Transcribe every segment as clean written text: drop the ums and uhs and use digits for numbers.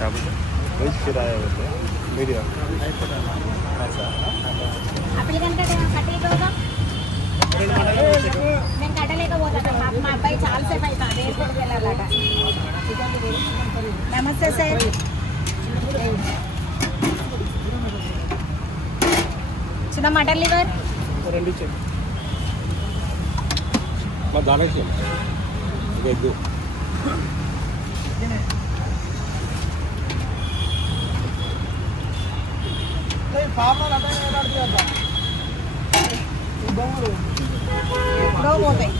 Veg किराया होते medium నేను కట్టలేకపోతాను మా అబ్బాయి చాలాసేపు అవుతాను ఎయిర్పోర్ట్కి వెళ్ళాలట. నమస్తే సార్. చిన్న మటన్ లివర్ రెండు ఇచ్చేది మా దానేసి ఎగ్గు ఎప్పుడో పోతాయి.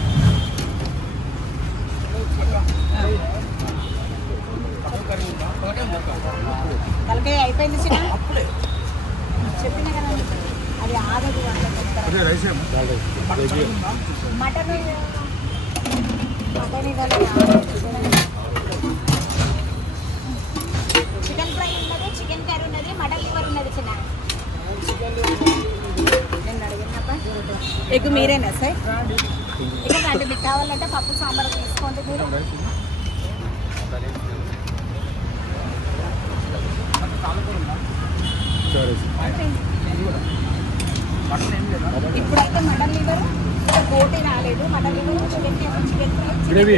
తలకాయ అయిపోయింది చిన్న చెప్పిన కదా అది ఆగదు మటన్ చికెన్ ఫ్రై ఉన్నది, చికెన్ కర్రీ ఉన్నది, మటన్ లివర్ ఉన్నది చిన్న. నేను అడిగినప్ప ఎగ్ మీరేనా సార్? ఇక్కడ రండి, మీకు కావాలంటే పప్పు సాంబార్ తీసుకోండి మీరు. ఇప్పుడైతే మటన్ లివర్ పోటీ రాలేదు. Mutton liver chicken chicken gravy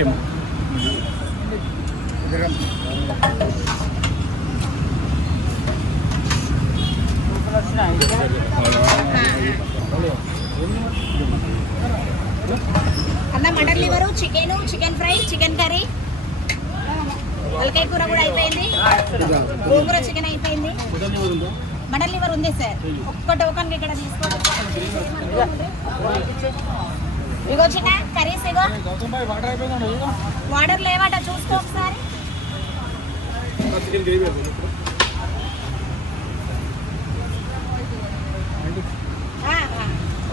అన్న mutton liver, chicken, chicken fry, chicken curry, తలకాయ కూర కూడా అయిపోయింది, గోంగూర చికెన్ అయిపోయింది, మటన్ లివర్ ఉంది సార్. ఒక్క టోకన్ ఇక్కడ తీసుకోండి. ఇగో చిన్న కర్రీస్ ఇగో వాటర్ లేవాట చూసుకో ఒకసారి.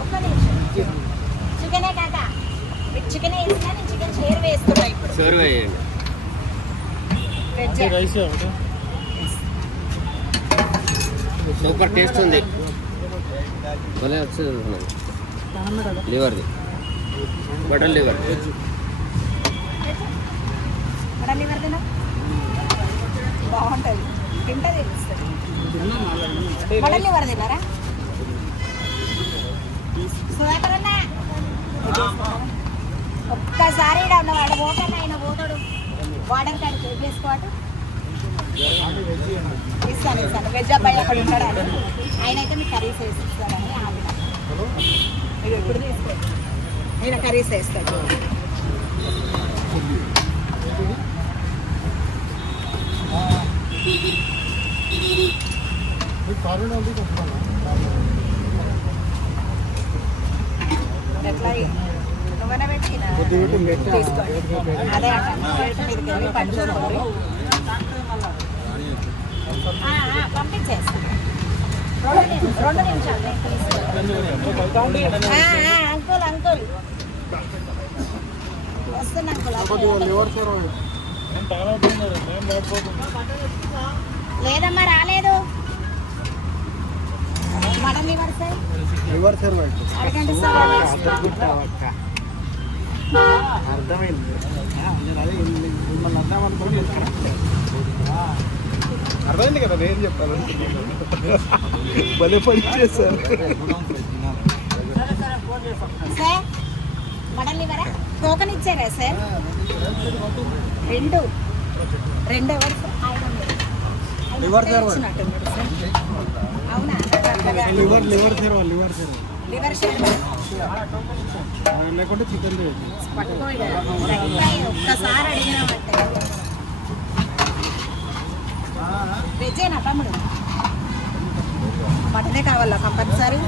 ఒక్క నిమిషం చికెనే కాక మీకు చికెన్ వేసినా నేను చికెన్ షేర్ వేస్తున్నా ఇప్పుడు. సూపర్ టేస్ట్ ఉంది. భలే వచ్చింది లివర్ది, మటన్ లివర్. మటన్ లివర్ తినా బాగుంటుంది, తింటే తెలుస్తుంది. మటన్ లివర్ తిన్నారా సుధాకర్ అన్న? ఒక్కసారి ఇక్కడ ఉన్నవాడు పోకన్నా ఆయన పోతాడు వాటర్ కాడికి చేసుకోవట. ఇస్తాను వెజ్ అబ్బాయి అక్కడ ఉంటాడు అని ఆయన అయితే మీకు కర్రీస్ వేసి ఇస్తారని ఆవిడ. మీరు ఎప్పుడు తీసుకోండి, నేను కర్రీస్ వేస్తాను. ఎట్లా నువ్వైనా పెట్టినా తీసుకోండి. అదే అంటాను మీదకి పంచుకోండి, పంపించేస్తాను. 2 నిమిషాలు అంకుల్ అంకుల్ వస్తున్నా అంకుల్. లేదమ్మా రాలేదు. మటన్ లివర్ సార్ అడగండి సార్. అర్థమైంది, అర్థమైంది కదా నేను చెప్పాను. భలే పని చేశారు సార్. మటన్ లివరా టోకన్ ఇచ్చారా సార్? 2 ఎవరు ఇచ్చినట్టున్నాడు సార్? అవునా? లివర్ షేర్ లేకుంటే చికెన్ పట్టుకోగా ఒక్కసారి అడిగినామంటే వెజ్జేనా తమ్ముడు? మటనే కావాలా కంపల్సరీ?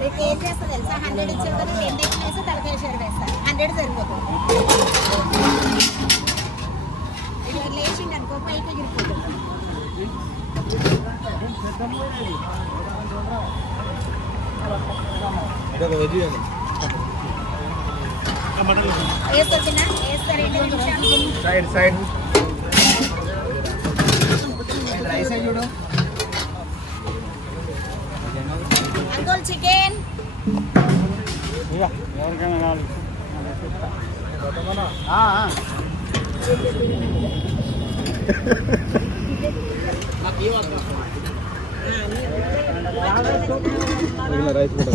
మీకు ఏం చేస్తా తెలుసా? 100 ఇచ్చేది 2 ఎగ్స్ వేసి తలకాయ షేర్ వేస్తాను. 100 సరిపోతుంది. ఇది లేచిండి అనుకో పైకి ఎగిరిపోతుంది. వేసొచ్చిన వేస్తారు 2 నిమిషాలు. సైడ్ సైడ్ రైస్ చూడు. ఎవరికైనా కావాలి రైస్